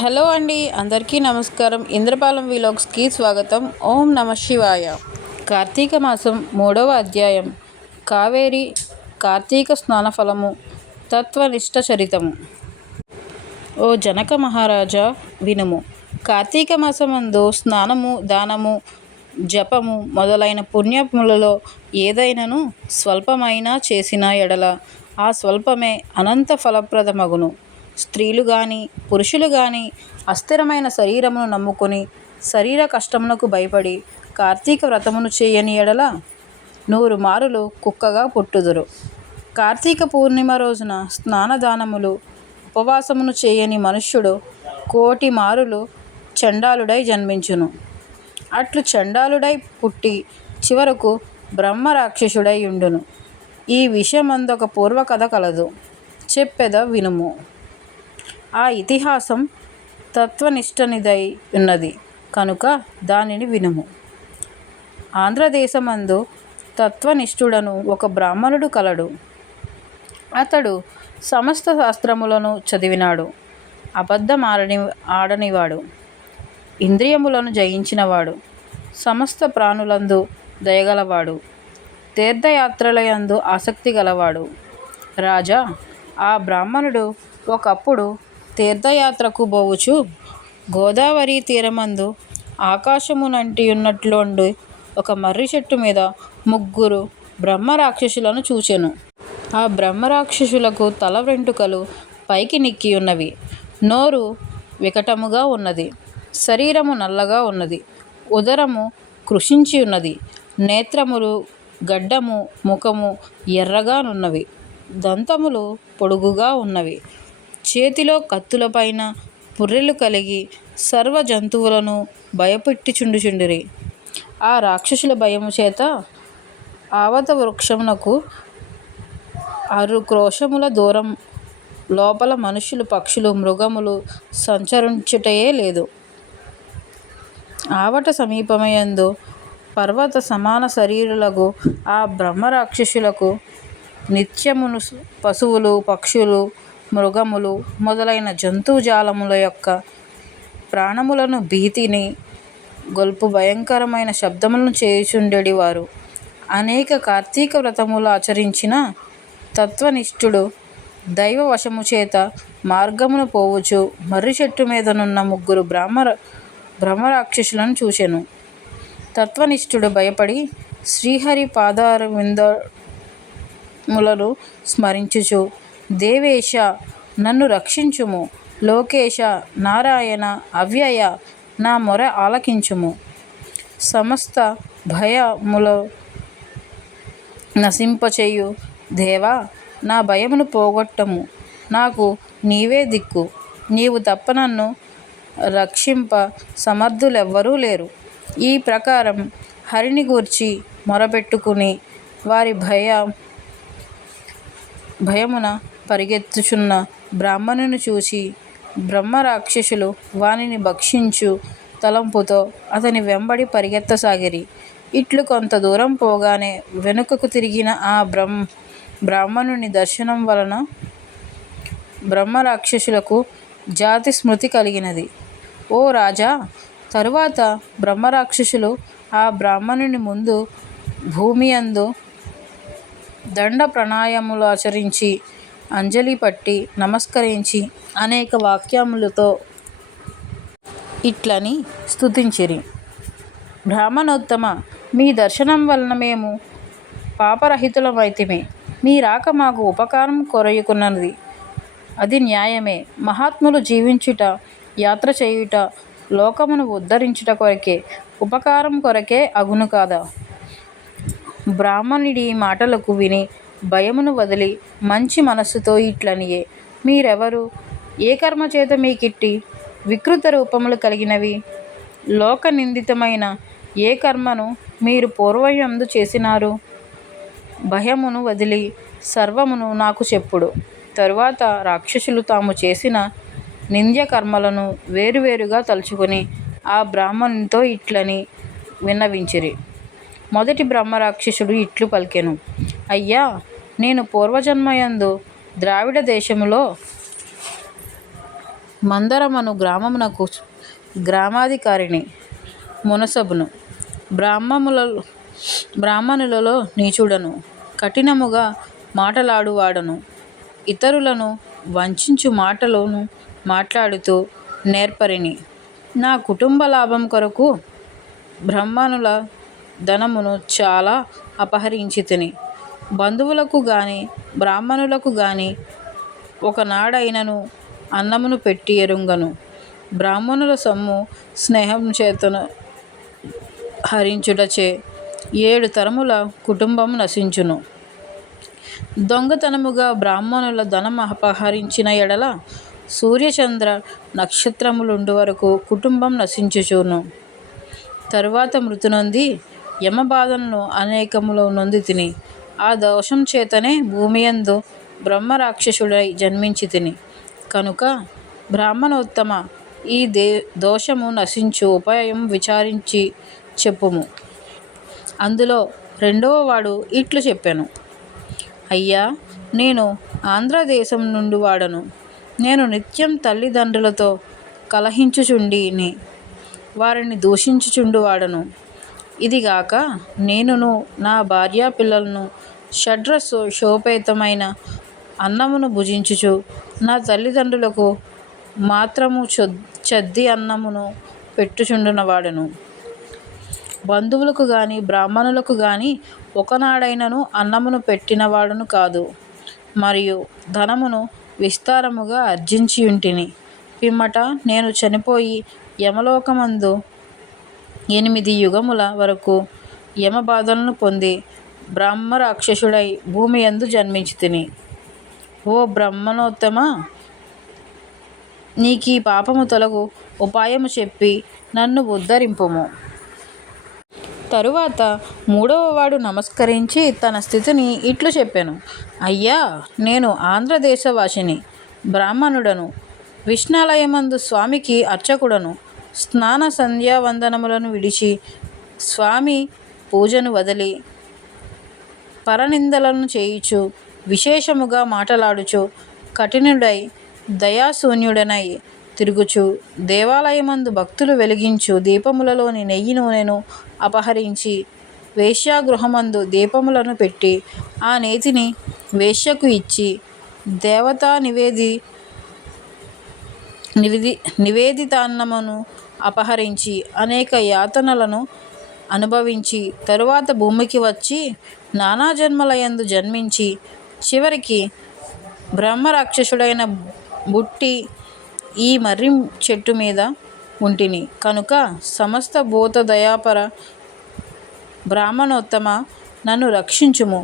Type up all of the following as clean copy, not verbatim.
Hello అండి, అందరికీ నమస్కారం. ఇంద్రపాలెం వ్లాగ్స్కి స్వాగతం. ఓం నమ శివాయ. కార్తీక మాసం 3వ అధ్యాయం. కావేరి కార్తీక స్నానఫలము. తత్వనిష్ట చరితము. ఓ జనక మహారాజా, వినుము. కార్తీక మాసమందు స్నానము, దానము, జపము మొదలైన పుణ్యములలో ఏదైనను స్వల్పమైనా చేసిన ఎడల ఆ స్వల్పమే అనంత ఫలప్రదమగును. స్త్రీలు గాని పురుషులు గాని అస్థిరమైన శరీరమును నమ్ముకొని శరీర కష్టమునకు భయపడి కార్తీక వ్రతమును చేయని ఎడల 100 మారులు కుక్కగా పుట్టుదురు. కార్తీక పూర్ణిమ రోజున స్నానదానములు ఉపవాసమును చేయని మనుష్యుడు 1,000,000 మారులు చండాలుడై జన్మించును. అట్లు చండాలుడై పుట్టి చివరకు బ్రహ్మ రాక్షసుడై యుండును. ఈ విషయమందొక పూర్వకథ కలదు, చెప్పెద వినుము. ఆ ఇతిహాసం తత్వనిష్టనిదై ఉన్నది కనుక దానిని వినుము. ఆంధ్రదేశమందు తత్వనిష్ఠుడను ఒక బ్రాహ్మణుడు కలడు. అతడు సమస్త శాస్త్రములను చదివినాడు. అబద్ధం ఆడనివాడు. ఇంద్రియములను జయించినవాడు. సమస్త ప్రాణులందు దయగలవాడు. తీర్థయాత్రలయందు ఆసక్తి గలవాడు. రాజా, ఆ బ్రాహ్మణుడు ఒకప్పుడు తీర్థయాత్రకు బోవుచు గోదావరి తీరమందు ఆకాశమునంటియున్నట్లుండి ఒక మర్రి చెట్టు మీద 3 బ్రహ్మరాక్షసులను చూచెను. ఆ బ్రహ్మరాక్షసులకు తల వెంట్రుకలు పైకి నిక్కియున్నవి. నోరు వికటముగా ఉన్నది. శరీరము నల్లగా ఉన్నది. ఉదరము కృశించి ఉన్నది. నేత్రములు గడ్డము, ముఖము ఎర్రగానున్నవి. దంతములు పొడుగుగా ఉన్నవి. చేతిలో కత్తులపైన పుర్రెలు కలిగి సర్వ జంతువులను భయపెట్టుచుండిరి. ఆ రాక్షసుల భయము చేత ఆవత వృక్షమునకు 6 క్రోశముల దూరం లోపల మనుష్యులు, పక్షులు, మృగములు సంచరించుటయే లేదు. ఆవట సమీపమయందు పర్వత సమాన శరీరులగు ఆ బ్రహ్మరాక్షసులకు నిత్యమును పశువులు, పక్షులు, మృగములు మొదలైన జంతుజాలముల యొక్క ప్రాణములను భీతిని గొల్పు భయంకరమైన శబ్దములను చేయుచుండెడి వారు. అనేక కార్తీక వ్రతములు ఆచరించిన తత్వనిష్ఠుడు దైవ వశము చేత మార్గమున పోవుచు మర్రి చెట్టు మీదనున్న 3 బ్రహ్మరాక్షసులను చూచెను. తత్వనిష్ఠుడు భయపడి శ్రీహరి పాదారవిందములను స్మరించుచు, దేవేశ, నన్ను రక్షించుము. లోకేశ, నారాయణ, అవ్యయ, నా మొర ఆలకించుము. సమస్త భయములు నశింపచేయు దేవా, నా భయమును పోగొట్టము. నాకు నీవే దిక్కు. నీవు తప్ప నన్ను రక్షింప సమర్థులెవ్వరూ లేరు. ఈ ప్రకారం హరిని గూర్చి మొరపెట్టుకుని వారి భయమున పరిగెత్తుచున్న బ్రాహ్మణుని చూచి బ్రహ్మరాక్షసులు వానిని భక్షించు తలంపుతో అతని వెంబడి పరిగెత్తసాగిరి. ఇట్లు కొంత దూరం పోగానే వెనుకకు తిరిగిన ఆ బ్రాహ్మణుని దర్శనం వలన బ్రహ్మరాక్షసులకు జాతి స్మృతి కలిగినది. ఓ రాజా, తరువాత బ్రహ్మరాక్షసులు ఆ బ్రాహ్మణుని ముందు భూమియందు దండ ప్రణామములాచరించి అంజలి పట్టి నమస్కరించి అనేక వాక్యములతో ఇట్లని స్తుతించిరి. బ్రాహ్మణోత్తమ, మీ దర్శనం వలన మేము పాపరహితులమైతిమి. మీ రాక మాకు ఉపకారం కొరయుకున్నది. అది న్యాయమే. మహాత్ములు జీవించుట, యాత్ర చేయుట, లోకమును ఉద్ధరించుట కొరకే, ఉపకారం కొరకే అగును కాదా? బ్రాహ్మణుడి మాటలకు విని భయమును వదిలి మంచి మనస్సుతో ఇట్లనియే, మీరెవరు? ఏ కర్మ చేత మీకిట్టి వికృత రూపములు కలిగినవి? లోక నిందితమైన ఏ కర్మను మీరు పూర్వయందు చేసినారు? భయమును వదిలి సర్వమును నాకు చెప్పుడు. తరువాత రాక్షసులు తాము చేసిన నింద్య కర్మలను వేరువేరుగా తలుచుకొని ఆ బ్రాహ్మణునితో ఇట్లని విన్నవించిరి. మొదటి బ్రహ్మరాక్షసుడు ఇట్లు పలికెను, అయ్యా, నేను పూర్వజన్మయందు ద్రావిడ దేశములో మందరమను గ్రామమునకు గ్రామాధికారిని మునసబును. బ్రాహ్మణులలో నీచుడను, కఠినముగా మాటలాడువాడను, ఇతరులను వంచించు మాటలను మాట్లాడుతూ నేర్పరిని. నా కుటుంబ లాభం కొరకు బ్రాహ్మణుల ధనమును చాలా అపహరించితిని. బంధువులకు గాని బ్రాహ్మణులకు గాని ఒకనాడైనను అన్నమును పెట్టి ఎరుంగను. బ్రాహ్మణుల సొమ్ము స్నేహం చేతను హరించుటచే 7 తరముల కుటుంబం నశించును. దొంగతనముగా బ్రాహ్మణుల ధనం అపహరించిన ఎడల సూర్యచంద్ర నక్షత్రములుండు వరకు కుటుంబం నశించుచును. తరువాత మృతునొంది యమబాధలను అనేకములు నొందితిని. ఆ దోషం చేతనే భూమియందు బ్రహ్మరాక్షసుడై జన్మించితిని. కనుక బ్రాహ్మణోత్తమ, ఈ దోషము నశించు ఉపాయం విచారించి చెప్పుము. అందులో రెండవవాడు ఇట్లు చెప్పెను. అయ్యా, నేను ఆంధ్రదేశం నుండి వాడను. నేను నిత్యం తల్లిదండ్రులతో కలహించుచుండిని, వారిని దూషించుచుండువాడను. ఇదిగాక నేనును నా భార్యా పిల్లలను షోపేతమైన అన్నమును భుజించుచు నా తల్లిదండ్రులకు మాత్రము చద్ది అన్నమును పెట్టుచుండునవాడను. బంధువులకు గాని బ్రాహ్మణులకు గాని ఒకనాడైనను అన్నమును పెట్టినవాడును కాదు. మరియు ధనమును విస్తారముగా ఆర్జించియుంటిని. పిమ్మట నేను చనిపోయి యమలోకమందు 8 యుగముల వరకు యమబాధలను పొంది బ్రహ్మరాక్షసుడై భూమియందు జన్మించితిని. ఓ బ్రాహ్మణోత్తమ, నీకీ పాపము తొలగు ఉపాయము చెప్పి నన్ను ఉద్ధరింపుము. తరువాత మూడవవాడు నమస్కరించి తన స్థితిని ఇట్లు చెప్పెను. అయ్యా, నేను ఆంధ్రదేశవాసిని, బ్రాహ్మణుడను, విష్ణాలయమందు స్వామికి అర్చకుడను. స్నాన సంధ్యావందనములను విడిచి స్వామి పూజను వదిలి పరనిందలను చేయుచు విశేషముగా మాటలాడుచు కఠినుడై దయాశూన్యుడనై తిరుగుచు దేవాలయమందు భక్తులు వెలిగించు దీపములలోని నెయ్యి నూనెను అపహరించి వేశ్యాగృహమందు దీపములను పెట్టి ఆ నేతిని వేశ్యకు ఇచ్చి దేవతా నివేదితాన్నమును అపహరించి అనేక యాతనలను అనుభవించి తరువాత భూమికి వచ్చి నానా జన్మలయందు జన్మించి చివరికి బ్రహ్మరాక్షసుడైన బుట్టి ఈ మర్రి చెట్టు మీద ఉంటిని. కనుక సమస్త భూత దయాపర బ్రాహ్మణోత్తమ, నన్ను రక్షించుము.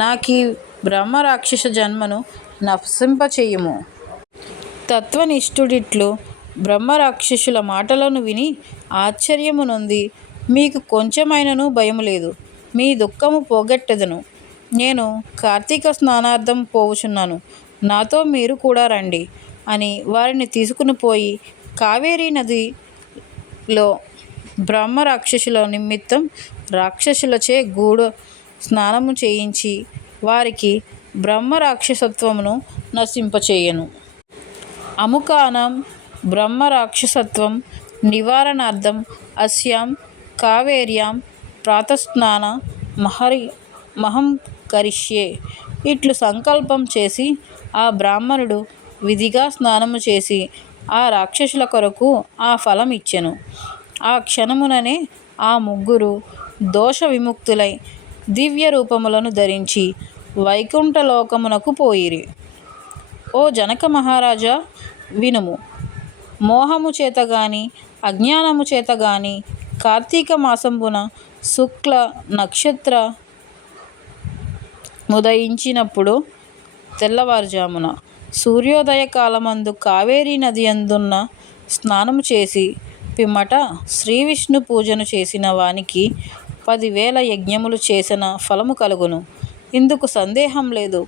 నాకీ బ్రహ్మరాక్షస జన్మను నశింపచేయుము. తత్వనిష్ఠుడిట్లు బ్రహ్మరాక్షసుల మాటలను విని ఆశ్చర్యము నొంది, మీకు కొంచెమైనను భయము లేదు, మీ దుఃఖము పోగొట్టెదను. నేను కార్తీక స్నానార్థం పోవుచున్నాను, నాతో మీరు కూడా రండి అని వారిని తీసుకుని పోయి కావేరీ నదిలో బ్రహ్మరాక్షసుల నిమిత్తం రాక్షసులచే గూఢ స్నానము చేయించి వారికి బ్రహ్మరాక్షసత్వమును నశింపచేయను. అముకానాం బ్రహ్మరాక్షసత్వం నివారణార్థం అస్యాం కావేర్యాం ప్రాతస్నాన మహం కరిష్యే. ఇట్లు సంకల్పం చేసి ఆ బ్రాహ్మణుడు విధిగా స్నానము చేసి ఆ రాక్షసుల కొరకు ఆ ఫలం ఇచ్చెను. ఆ క్షణముననే ఆ ముగ్గురు దోష విముక్తులై దివ్య రూపములను ధరించి వైకుంఠలోకమునకు పోయిరి. ఓ జనక మహారాజా, వినుము. మోహము చేత గాని అజ్ఞానము చేత గాని కార్తీక మాసంబున శుక్ల నక్షత్ర ముదయించినప్పుడు తెల్లవారుజామున సూర్యోదయ కాలమందు కావేరీ నది యందున్న స్నానము చేసి పిమ్మట శ్రీ విష్ణు పూజను చేసిన వానికి 10,000 యజ్ఞములు చేసిన ఫలము కలుగును. ఇందుకు సందేహం లేదు.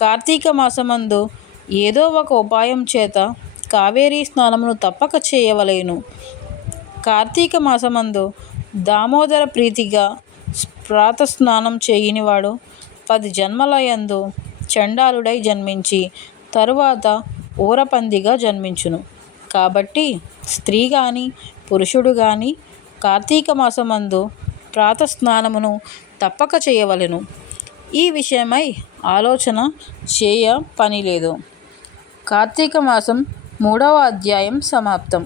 కార్తీక మాసమందు ఏదో ఒక ఉపాయం చేత కావేరీ స్నానమును తప్పక చేయవలెను. కార్తీక మాసమందు దామోదర ప్రీతిగా ప్రాతస్నానం చేయనివాడు 10 జన్మల యందు చండాలుడై జన్మించి తరువాత ఊరపందిగా జన్మించును. కాబట్టి స్త్రీ కానీ పురుషుడు కానీ కార్తీక మాసమందు ప్రాతస్నానమును తప్పక చేయవలెను. ఈ విషయమై ఆలోచన చేయ పని లేదు. కార్తీక మాసం 3వ అధ్యాయం సమాప్తం.